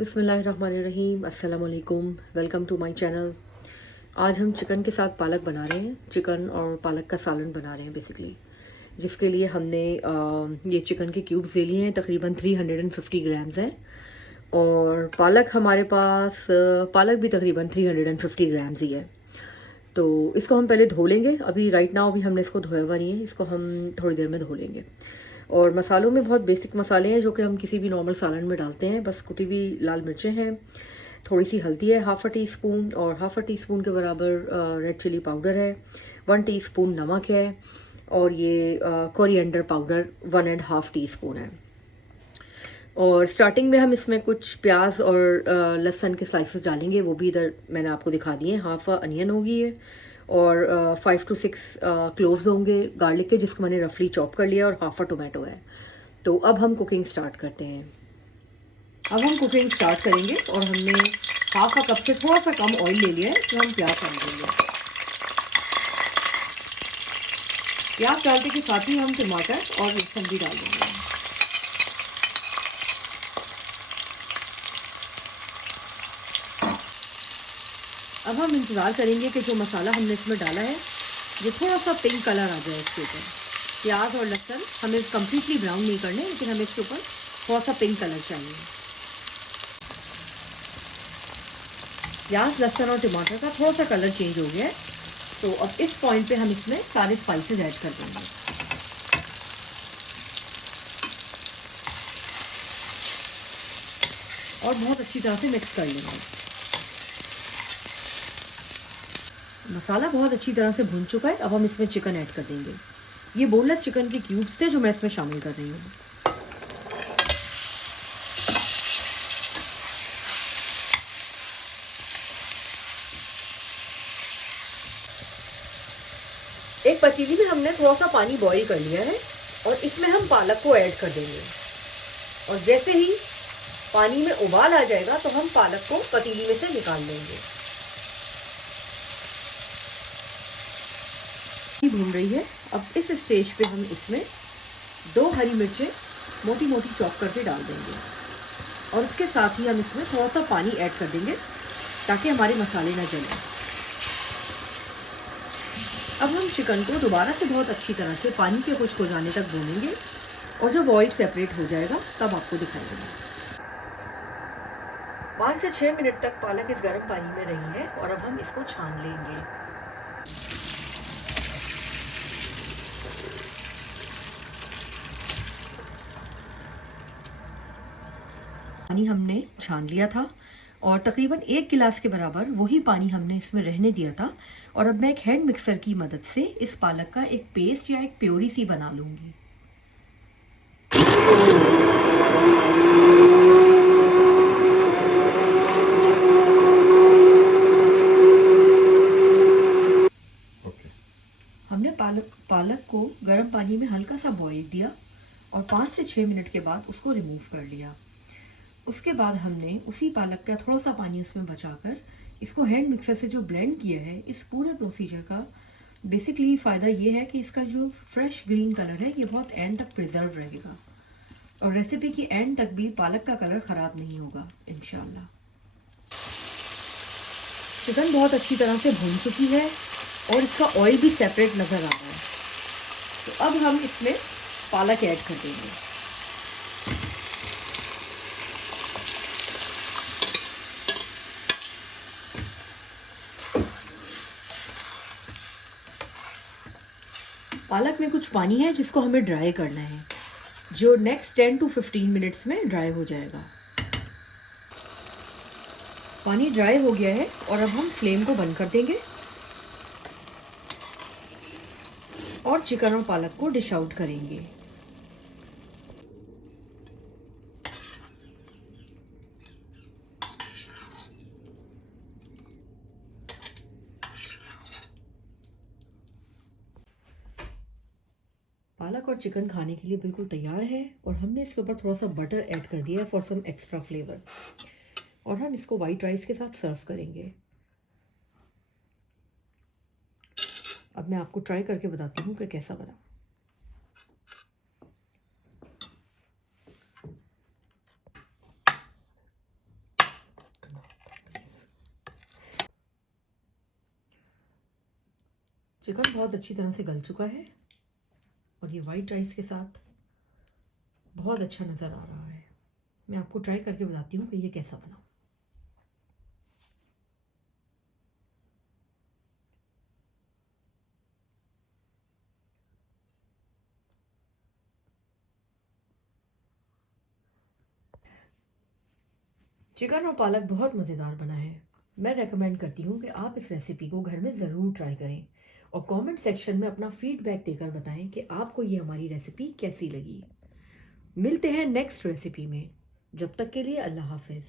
बिस्मिल्लाहिर्रहमानिर्रहीम, अस्सलाम वालेकुम, वेलकम टू माय चैनल। आज हम चिकन के साथ पालक बना रहे हैं। चिकन और पालक का सालन बना रहे हैं बेसिकली, जिसके लिए हमने ये चिकन के क्यूब्स ले लिए हैं, तकरीबन 350 ग्राम्स हैं। और पालक हमारे पास पालक भी तकरीबन 350 ग्राम्स ही है। तो इसको हम पहले धो लेंगे। अभी राइट नाउ अभी हमने इसको धोया हुआ नहीं है, इसको हम थोड़ी देर में धो लेंगे। और मसालों में बहुत बेसिक मसाले हैं जो कि हम किसी भी नॉर्मल सालन में डालते हैं। बस कुटी हुई लाल मिर्चें हैं, थोड़ी सी हल्दी है हाफ़ अ टी स्पून, और हाफ़ अ टी स्पून के बराबर रेड चिली पाउडर है, 1 टीस्पून नमक है, और ये कोरिएंडर पाउडर 1.5 टीस्पून है। और स्टार्टिंग में हम इसमें कुछ प्याज और लहसुन के स्लाइसेस डालेंगे, वो भी इधर मैंने आपको दिखा दिए हैं। हाफ अनियन होगी है, और 5 to 6 क्लोव्स होंगे गार्लिक के, जिसको मैंने रफली चॉप कर लिया, और हाफ अ टोमेटो है। तो अब हम कुकिंग स्टार्ट करते हैं। अब हम कुकिंग स्टार्ट करेंगे, और हमने हाफ अ कप से थोड़ा सा कम ऑयल ले लिया है। इसमें हम प्याज डाल देंगे। प्याज डालने के साथ ही हम टमाटर और लहसुन भी डाल देंगे। अब हम इंतज़ार करेंगे कि जो मसाला हमने इसमें डाला है ये थोड़ा सा पिंक कलर आ जाए इसके ऊपर। प्याज और लहसुन हमें कम्प्लीटली ब्राउन नहीं करने, लेकिन हमें इसके ऊपर थोड़ा सा पिंक कलर चाहिए। प्याज, लहसुन और टमाटर का थोड़ा सा कलर चेंज हो गया है, तो अब इस पॉइंट पे हम इसमें सारे स्पाइसेस ऐड कर देंगे और बहुत अच्छी तरह से मिक्स कर लेंगे। मसाला बहुत अच्छी तरह से भुन चुका है। अब हम इसमें चिकन ऐड कर देंगे। ये बोनलेस चिकन के क्यूब्स थे जो मैं इसमें शामिल कर रही हूँ। एक पतीली में हमने थोड़ा सा पानी बॉईल कर लिया है, और इसमें हम पालक को ऐड कर देंगे। और जैसे ही पानी में उबाल आ जाएगा तो हम पालक को पतीली में से निकाल लेंगे। भून रही है। अब इस स्टेज पे हम इसमें 2 हरी मिर्चें मोटी मोटी चॉप करके डाल देंगे, और उसके साथ ही हम इसमें थोड़ा सा पानी ऐड कर देंगे ताकि हमारे मसाले ना जलें। अब हम चिकन को दोबारा से बहुत अच्छी तरह से पानी के कुछ हो जाने तक भूनेंगे, और जब ऑयल सेपरेट हो जाएगा तब आपको दिखाएंगे। 5 से 6 मिनट तक पालक इस गर्म पानी में रही है, और अब हम इसको छान लेंगे। पानी हमने छान लिया था, और तकरीबन 1 गिलास के बराबर वही पानी हमने इसमें रहने दिया था। और अब मैं एक हैंड मिक्सर की मदद से इस पालक का एक पेस्ट या एक प्योरी सी बना लूँगी। हमने पालक को गर्म पानी में हल्का सा बॉईल दिया, और 5 से 6 मिनट के बाद उसको रिमूव कर लिया। उसके बाद हमने उसी पालक का थोड़ा सा पानी उसमें बचाकर इसको हैंड मिक्सर से जो ब्लेंड किया है। इस पूरे प्रोसीजर का बेसिकली फ़ायदा ये है कि इसका जो फ्रेश ग्रीन कलर है ये बहुत एंड तक प्रिजर्व रहेगा, और रेसिपी की एंड तक भी पालक का कलर ख़राब नहीं होगा इंशाल्लाह। चिकन बहुत अच्छी तरह से भून चुकी है, और इसका ऑयल भी सेपरेट नज़र आ रहा है। तो अब हम इसमें पालक ऐड कर देंगे। पालक में कुछ पानी है जिसको हमें ड्राई करना है, जो नेक्स्ट 10 to 15 मिनट्स में ड्राई हो जाएगा। पानी ड्राई हो गया है, और अब हम फ्लेम को बंद कर देंगे और चिकन और पालक को डिश आउट करेंगे। पालक और चिकन खाने के लिए बिल्कुल तैयार है, और हमने इसके ऊपर थोड़ा सा बटर ऐड कर दिया है फॉर सम एक्स्ट्रा फ्लेवर, और हम इसको वाइट राइस के साथ सर्व करेंगे। अब मैं आपको ट्राई करके बताती हूँ कि कैसा बना। चिकन बहुत अच्छी तरह से गल चुका है और ये वाइट राइस के साथ बहुत अच्छा नज़र आ रहा है। मैं आपको ट्राई करके बताती हूँ कि ये कैसा बना। चिकन और पालक बहुत मज़ेदार बना है। मैं रेकमेंड करती हूँ कि आप इस रेसिपी को घर में ज़रूर ट्राई करें और कमेंट सेक्शन में अपना फीडबैक देकर बताएं कि आपको ये हमारी रेसिपी कैसी लगी। मिलते हैं नेक्स्ट रेसिपी में। जब तक के लिए अल्लाह हाफिज़।